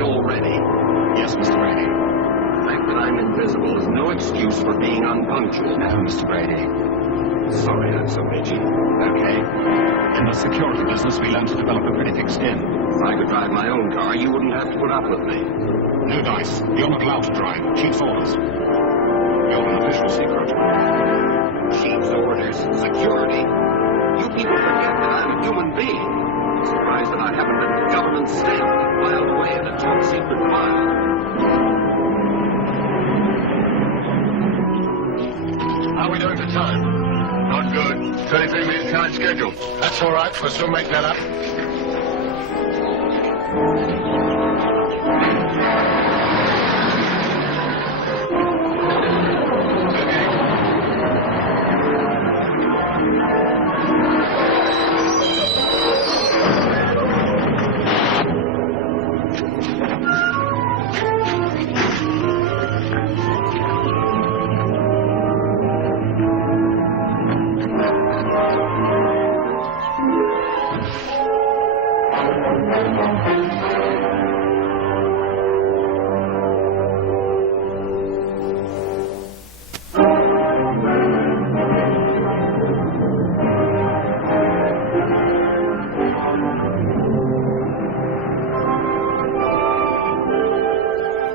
me already? Yes, Mr. Brady. The fact that I'm invisible is no excuse for being unpunctual. No, Mr. Brady. Sorry I'm so bitchy. Okay. In the security business, we learned to develop a pretty thick skin. If I could drive my own car, you wouldn't have to put up with me. No dice. You're not allowed to drive. Chief's orders. You're an official secret. Chief's orders, security. You people forget that I'm a human being. I'm surprised that I haven't been government stamped and filed away in a top secret file. How are we doing for time? Not good. 33 minutes behind schedule. That's all right. We'll soon make that up.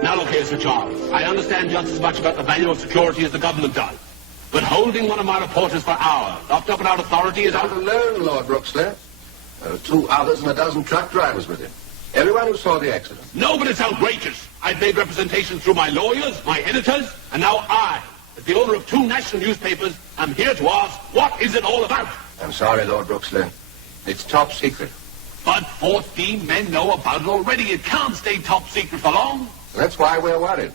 Now look here, Sir Charles. I understand just as much about the value of security as the government does. But holding one of my reporters for hours, locked up without authority, is Not alone, Lord Brooksley. There are 2 others and a dozen truck drivers with him. Everyone who saw the accident. No, but it's outrageous. I've made representations through my lawyers, my editors, and now I, as the owner of 2 national newspapers, am here to ask, what is it all about? I'm sorry, Lord Brooksley. It's top secret. But 14 men know about it already. It can't stay top secret for long. That's why we're worried.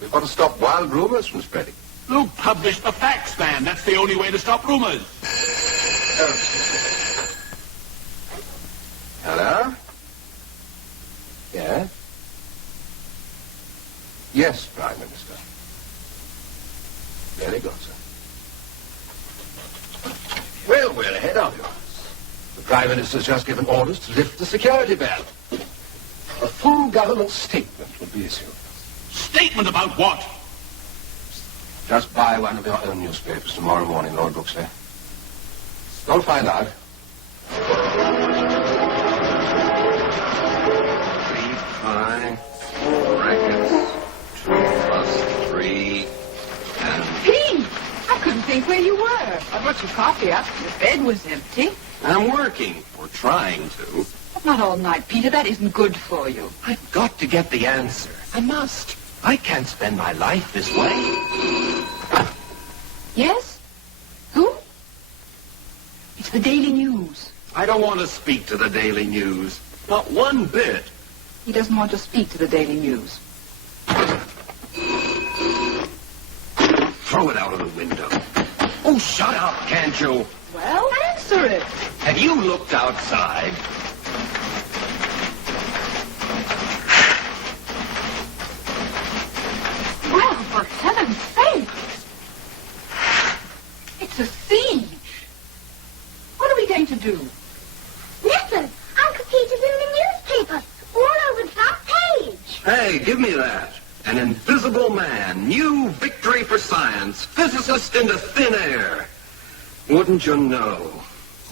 We've got to stop wild rumors from spreading. Look, publish the facts, man. That's the only way to stop rumors. Hello? Yes? Yes, Prime Minister. Very good, sir. Well, we're ahead of you. The Prime Minister's just given orders to lift the security ban. A full government statement will be issued. Statement about what? Just buy one of your own newspapers tomorrow morning, Lord Brooksley. You'll find out. 3, 5, brackets, 2 plus 3, and... Pete! I couldn't think where you were. I brought your coffee up. Your bed was empty. I'm working, or trying to. But not all night, Peter. That isn't good for you. I've got to get the answer. I must. I can't spend my life this way. Yes? Who? It's the Daily News. I don't want to speak to the Daily News. Not one bit. He doesn't want to speak to the Daily News. Throw it out of the window. Oh, shut up, can't you? Well, answer it. Have you looked outside? Well, for heaven's sake! It's a siege. What are we going to do? Listen, Uncle Peter's in the newspaper, all over the front page. Hey, give me that. An invisible man, new victory for science, physicist into thin air. Wouldn't you know?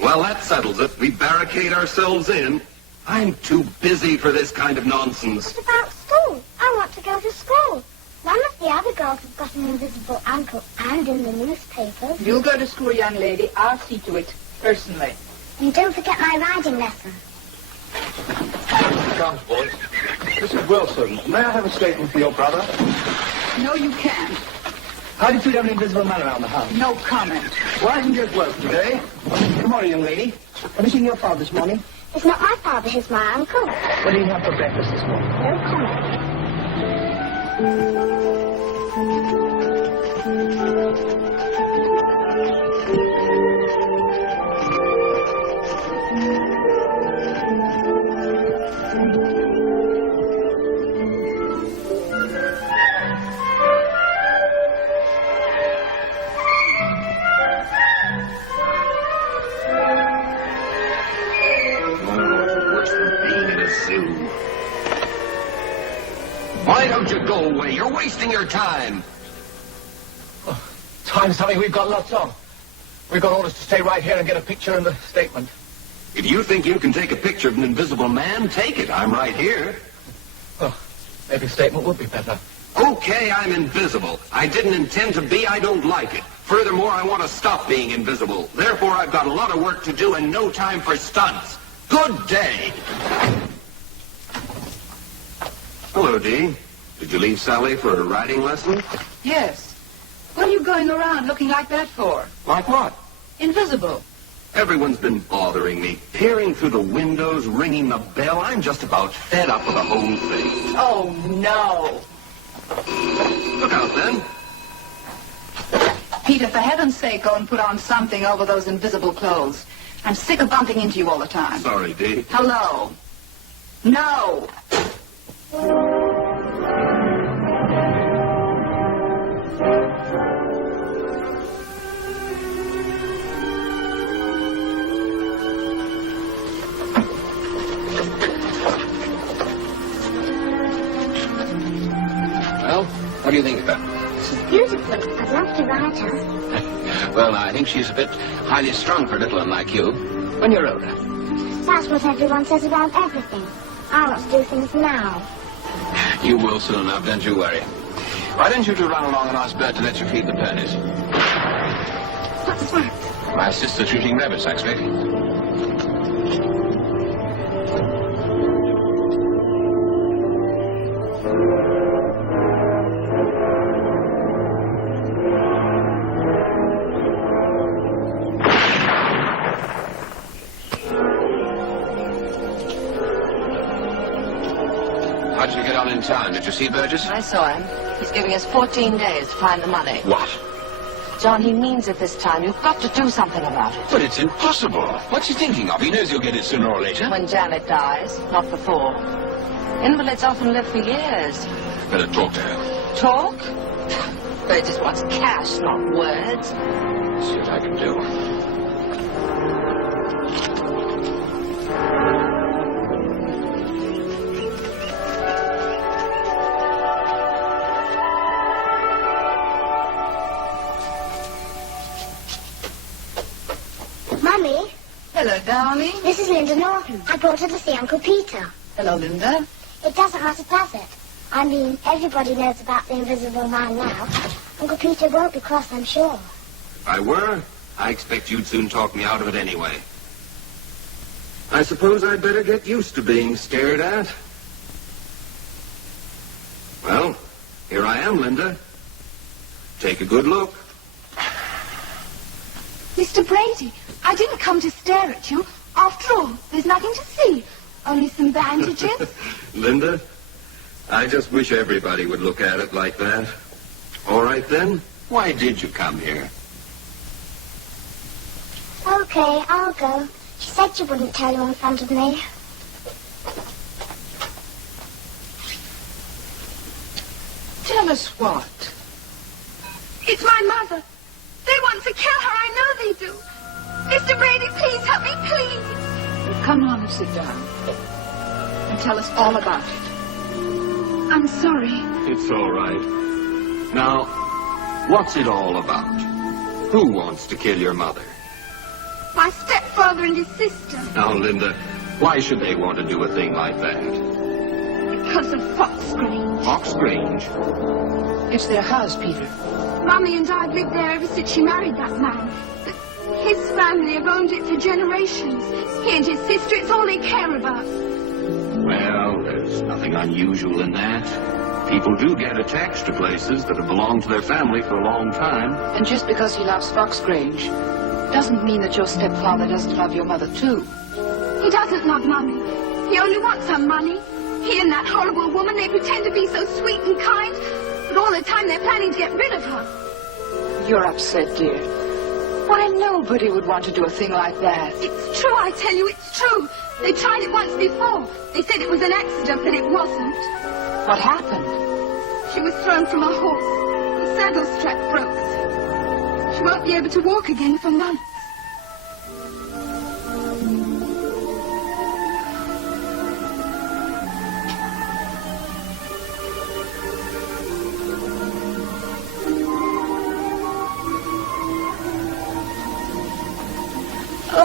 Well, that settles it. We barricade ourselves in. I'm too busy for this kind of nonsense. What about school? I want to go to school. None of the other girls have got an invisible uncle and in the newspapers. You'll go to school, young lady. I'll see to it, personally. And don't forget my riding lesson. Here comes, boys. This is Wilson. May I have a statement for your brother? No, you can't. How do you treat an invisible man around the house? No comment. Why isn't yours work today? Good morning, young lady. Have you seen your father this morning? It's not my father, he's my uncle. What did he have for breakfast this morning? No comment. Why don't you go away? You're wasting your time. Time's something we've got lots of. We've got orders to stay right here and get a picture and a statement. If you think you can take a picture of an invisible man, take it. I'm right here. Oh, maybe a statement would be better. Okay, I'm invisible. I didn't intend to be. I don't like it. Furthermore, I want to stop being invisible. Therefore, I've got a lot of work to do and no time for stunts. Good day. Hello, Dee. Did you leave Sally for a riding lesson? Yes. What are you going around looking like that for? Like what? Invisible. Everyone's been bothering me, peering through the windows, ringing the bell. I'm just about fed up with the whole thing. Oh, no. Look out, then. Peter, for heaven's sake, go and put on something over those invisible clothes. I'm sick of bumping into you all the time. Sorry, Dee. Hello. No. Well, what do you think of her? She's beautiful. I'd love to ride her. Well, I think she's a bit highly strung for a little one like you. When you're older. That's what everyone says about everything. I want to do things now. You will soon enough, don't you worry. Why don't you two run along and ask Bert to let you feed the ponies? What's that? My sister's shooting rabbits, actually. How did you get on in town? Did you see Burgess? I saw him. He's giving us 14 days to find the money. What? John, he means it this time. You've got to do something about it. But it's impossible. What's he thinking of? He knows you'll get it sooner or later. When Janet dies, not before. Invalids often live for years. Better talk to her. Talk? Burgess wants cash, not words. See what I can do. Mummy, Hello, darling. this is Linda Norton. I brought her to see Uncle Peter. Hello, Linda. It doesn't matter, does it? I mean, everybody knows about the Invisible Man now. Uncle Peter won't be cross, I'm sure. If I were, I expect you'd soon talk me out of it anyway. I suppose I'd better get used to being stared at. Well, here I am, Linda. Take a good look. Mr. Brady, I didn't come to stare at you. After all, there's nothing to see. Only some bandages. Linda, I just wish everybody would look at it like that. All right, then. Why did you come here? Okay, I'll go. She said she wouldn't tell you in front of me. Tell us what? It's my mother. They want to kill her. I know they do. Mr. Brady, please help me, please. Well, come on and sit down. And tell us all about it. I'm sorry. It's all right. Now, what's it all about? Who wants to kill your mother? My stepfather and his sister. Now, Linda, why should they want to do a thing like that? Because of Fox Grange. Fox Grange? It's their house, Peter. Mummy and I've lived there ever since she married that man. But his family have owned it for generations. He and his sister, it's all they care about. Well, there's nothing unusual in that. People do get attached to places that have belonged to their family for a long time. And just because he loves Fox Grange doesn't mean that your stepfather doesn't love your mother, too. He doesn't love Mummy. He only wants her money. He and that horrible woman, they pretend to be so sweet and kind, but all the time they're planning to get rid of her. You're upset, dear. Why, nobody would want to do a thing like that. It's true, I tell you, it's true. They tried it once before. They said it was an accident, but it wasn't. What happened? She was thrown from her horse. The saddle strap broke. She won't be able to walk again for months.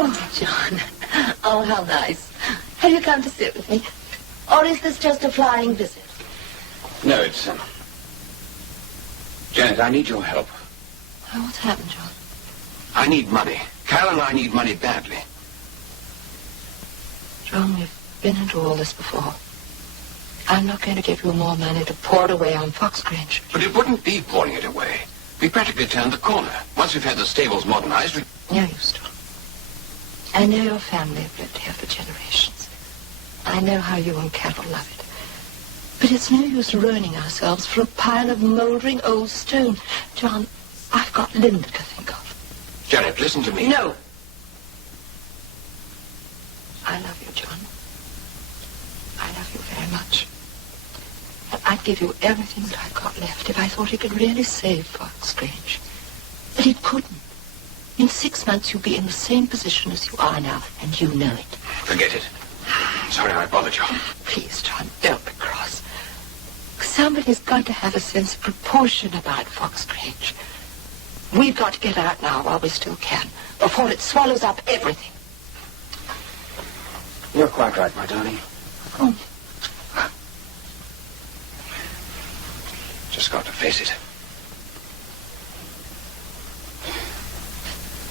Oh, John. Oh, how nice. Have you come to sit with me? Or is this just a flying visit? No, it's... Janet, I need your help. Oh, what's happened, John? I need money. Cal and I need money badly. John, we've been into all this before. I'm not going to give you more money to pour it away on Fox Grange. But it wouldn't be pouring it away. We practically turned the corner. Once we've had the stables modernized, we... No use, John. I know your family have lived here for generations. I know how you and Carol love it. But it's no use ruining ourselves for a pile of moldering old stone. John, I've got Linda to think of. Janet, listen to me. No. I love you, John. I love you very much. And I'd give you everything that I've got left if I thought he could really save Fox Grange. But he couldn't. In 6 months, you'll be in the same position as you are now, and you know it. Forget it. Sorry I bothered you. Please, John, don't be cross. Somebody's got to have a sense of proportion about Fox Grange. We've got to get out now while we still can, before it swallows up everything. You're quite right, my darling. Oh. Just got to face it.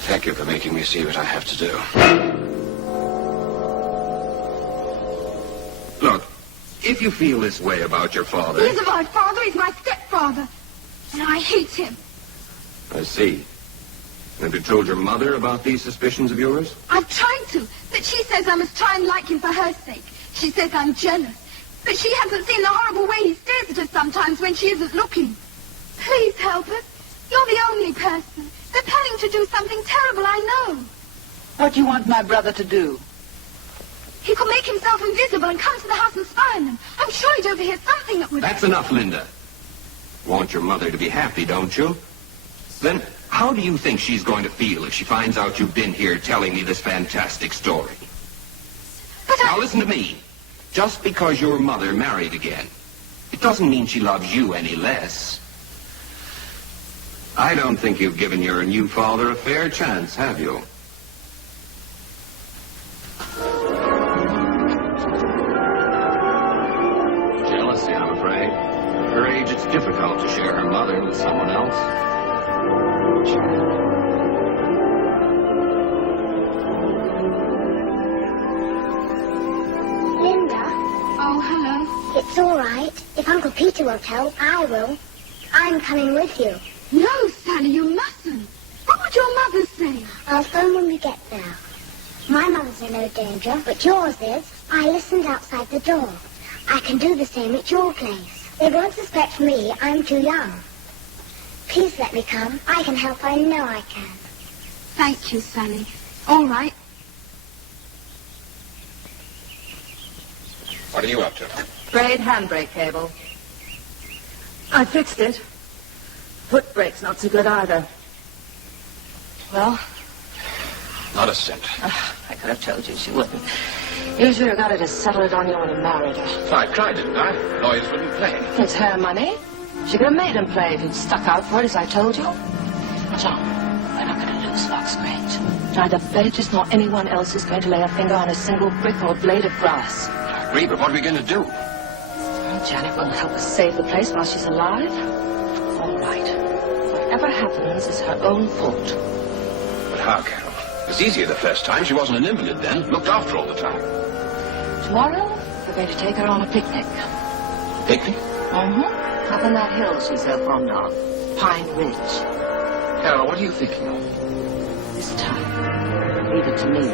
Thank you for making me see what I have to do. Look, if you feel this way about your father... He isn't my father, he's my stepfather. And I hate him. I see. Have you told your mother about these suspicions of yours? I've tried to, but she says I must try and like him for her sake. She says I'm jealous. But she hasn't seen the horrible way he stares at us sometimes when she isn't looking. Please help us. You're the only person. They're planning to do something terrible, I know. What do you want my brother to do? He could make himself invisible and come to the house and spy on them. I'm sure he'd overhear something that would... That's enough, Linda. Want your mother to be happy, don't you? Then how do you think she's going to feel if she finds out you've been here telling me this fantastic story? But Now listen to me. Just because your mother married again, it doesn't mean she loves you any less. I don't think you've given your new father a fair chance, have you? Jealousy, I'm afraid. At her age, it's difficult to share her mother with someone else. Linda, Oh, hello. it's all right. If Uncle Peter won't help, I will. I'm coming with you. No, Sally, you mustn't. What would your mother say? I'll phone when we get there. My mother's in no danger, but yours is. I listened outside the door. I can do the same at your place. They won't suspect me. I'm too young. Please let me come. I can help. I know I can. Thank you, Sally. All right. What are you up to? Frayed handbrake cable. I fixed it. Foot brake's not so good either. Well, Not a cent. I could have told you she wouldn't. You should have got her to settle it on you when you married her. So I tried, didn't I? Lawyers wouldn't play. It's her money. She could have made him play if he'd stuck out for it, as I told you. John, we're not going to lose Fox Grange. Neither Burgess nor anyone else is going to lay a finger on a single brick or blade of grass. I agree, but what are we going to do? Well, Janet will help us save the place while she's alive. All right. Whatever happens is her own fault. But how, Carol? It was easier the first time. She wasn't an invalid then. Looked after all the time. Tomorrow, we're going to take her on a picnic. Picnic? Mm-hmm. Up on that hill she's so fond of. Pine Ridge. Carol, what are you thinking of? This time, leave it to me.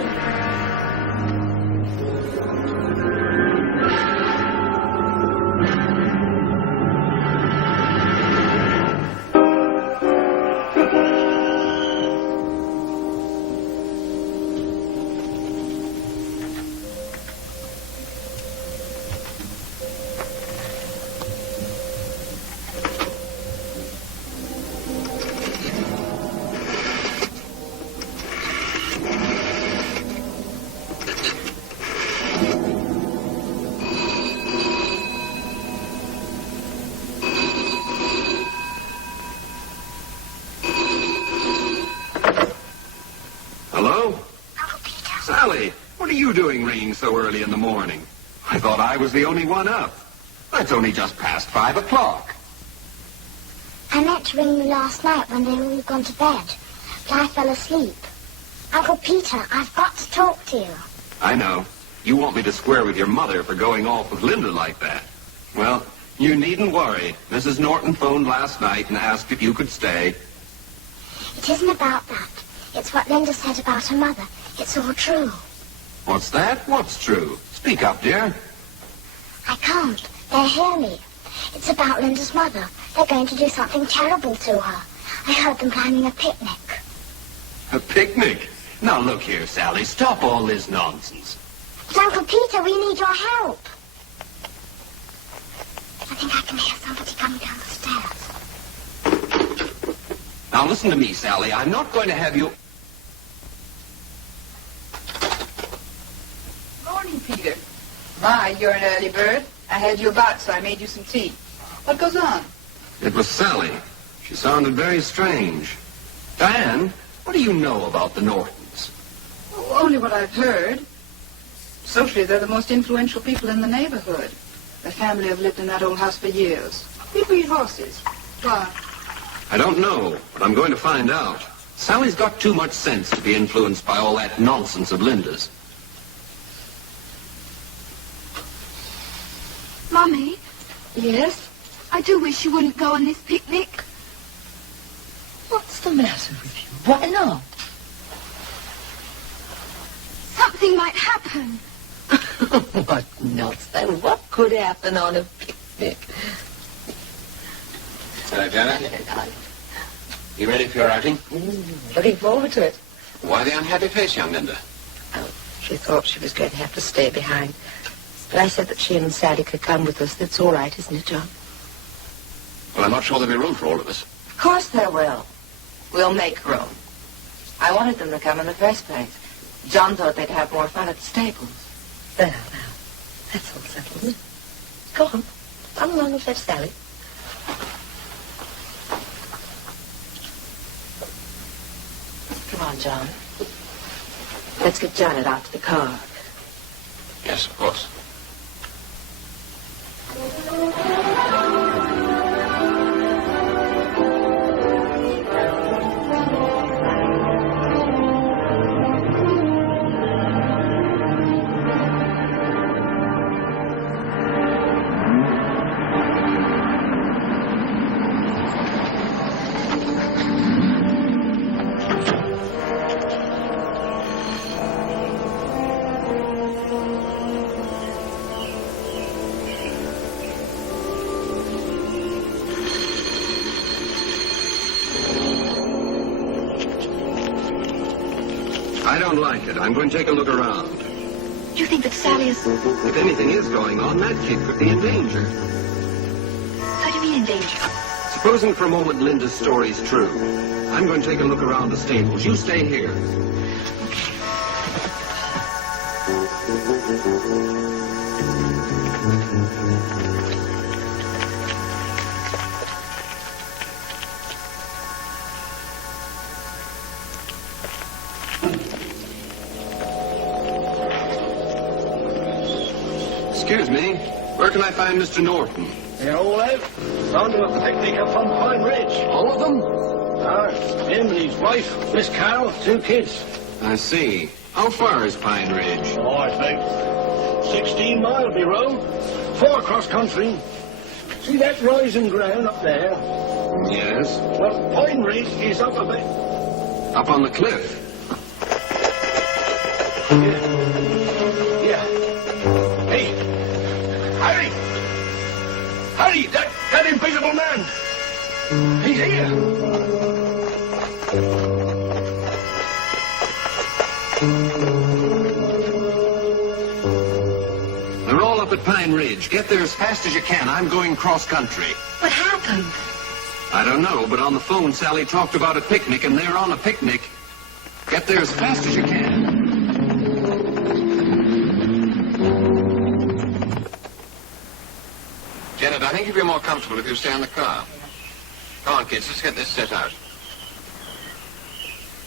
doing ringing so early in the morning? I thought I was the only one up. It's only just past 5 o'clock. I meant to ring you last night when they were all gone to bed, but I fell asleep. Uncle Peter, I've got to talk to you. I know. You want me to square with your mother for going off with Linda like that. Well, you needn't worry. Mrs. Norton phoned last night and asked if you could stay. It isn't about that. It's what Linda said about her mother. It's all true. What's that? What's true? Speak up, dear. I can't. They'll hear me. It's about Linda's mother. They're going to do something terrible to her. I heard them planning a picnic. A picnic? Now look here, Sally. Stop all this nonsense. But Uncle Peter, we need your help. I think I can hear somebody coming down the stairs. Now listen to me, Sally. I'm not going to have you... Morning, Peter. My, you're an early bird. I had you about, so I made you some tea. What goes on? It was Sally. She sounded very strange. Diane, what do you know about the Nortons? Oh, only what I've heard. Socially, they're the most influential people in the neighborhood. The family have lived in that old house for years. We breed horses. Why? I don't know, but I'm going to find out. Sally's got too much sense to be influenced by all that nonsense of Linda's. Mummy, Yes? I do wish you wouldn't go on this picnic. What's the matter with you? Why not? Something might happen. What nonsense. What could happen on a picnic? Hello, Janet. You ready for your outing? Looking forward to it. Why the unhappy face, young Linda? Oh, she thought she was going to have to stay behind. But I said that she and Sally could come with us. That's all right, isn't it, John? Well, I'm not sure there'll be room for all of us. Of course there will. We'll make room. I wanted them to come in the first place. John thought they'd have more fun at the stables. There, now. That's all settled, isn't it? Go on. Come along and fetch Sally. Come on, John. Let's get Janet out to the car. Yes, of course. I don't like it. I'm going to take a look around. Do you think that Sally is... If anything is going on, that kid could be in danger. How do you mean in danger? Supposing for a moment Linda's story's true. I'm going to take a look around the stables. You stay here. Excuse me. Where can I find Mr. Norton? They're all out. Found them at the picnic up on Pine Ridge. All of them? Him and his wife, Miss Carol, 2 kids. I see. How far is Pine Ridge? Oh, I think 16 miles we rode. 4 cross country. See that rising ground up there? Yes. Well, Pine Ridge is up a bit. Up on the cliff. Yeah. Hey, Harry! Harry, that invisible man! He's here! They're all up at Pine Ridge. Get there as fast as you can. I'm going cross-country. What happened? I don't know, but on the phone, Sally talked about a picnic, and they're on a picnic. Get there as fast as you can. Janet, I think it'd be more comfortable if you stay in the car. Come on, kids, let's get this set out.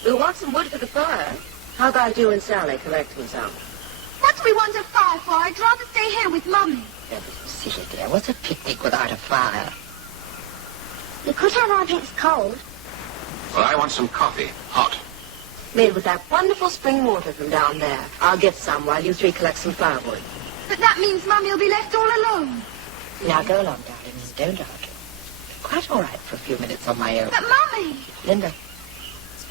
We'll want some wood for the fire. How about you and Sally collecting some? do we want a fire for? I'd rather stay here with Mummy. Silly dear, what's a picnic without a fire? We could have our drinks cold. Well, I want some coffee, hot. Made with that wonderful spring water from down there. I'll get some while you three collect some firewood. But that means Mummy will be left all alone. Now go along, darling, and don't argue. Quite all right for a few minutes on my own. But Mummy! Linda,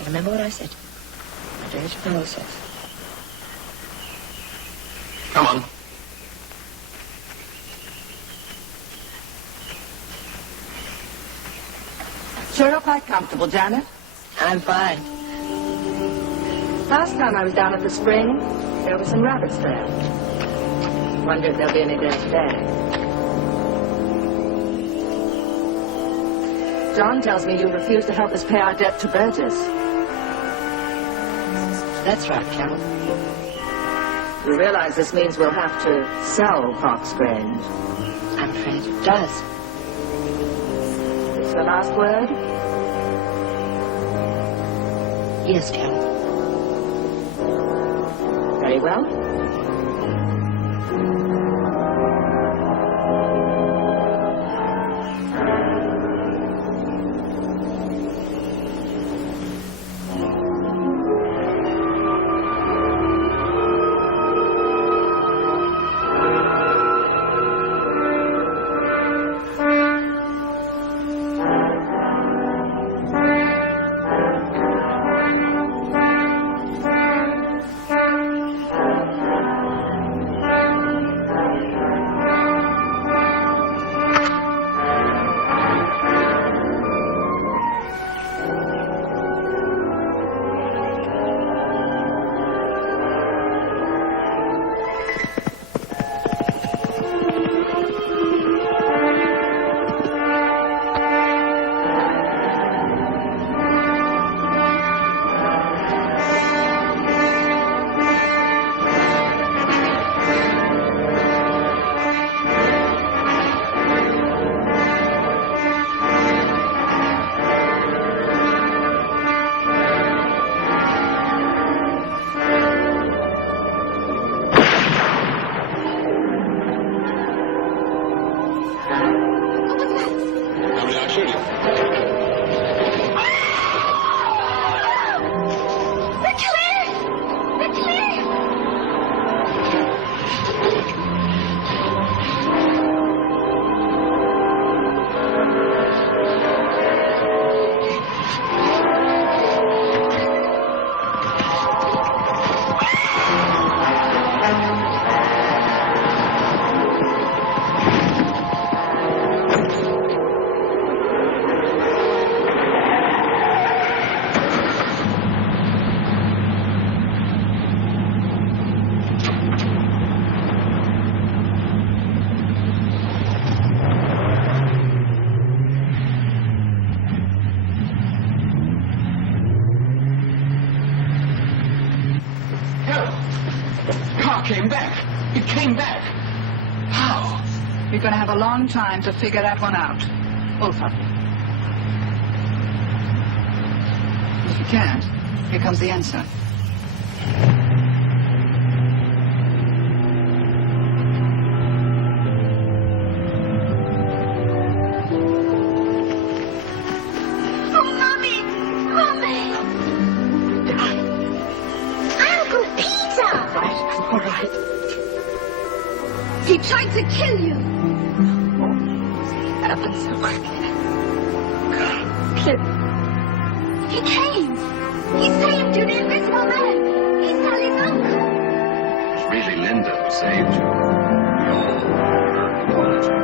remember what I said. I do it a process. Come on. Sure you're quite comfortable, Janet? I'm fine. Last time I was down at the spring, there were some rabbits there. Wonder if there'll be any there today. John tells me you refuse to help us pay our debt to Burgess. That's right, Carol. You realize this means we'll have to sell Fox Grange. I'm afraid it does. It's the last word? Yes, Carol. Very well. Came back. It came back. How? You're going to have a long time to figure that one out. Both of you. If you can't, here comes the answer. Oh, Mummy! Mummy! Uncle Peter! All right. He tried to kill you. Happened so quickly. He came. He saved you, the invisible man. He's Sally's uncle. It's really Linda who saved you. We all heard you wanted to.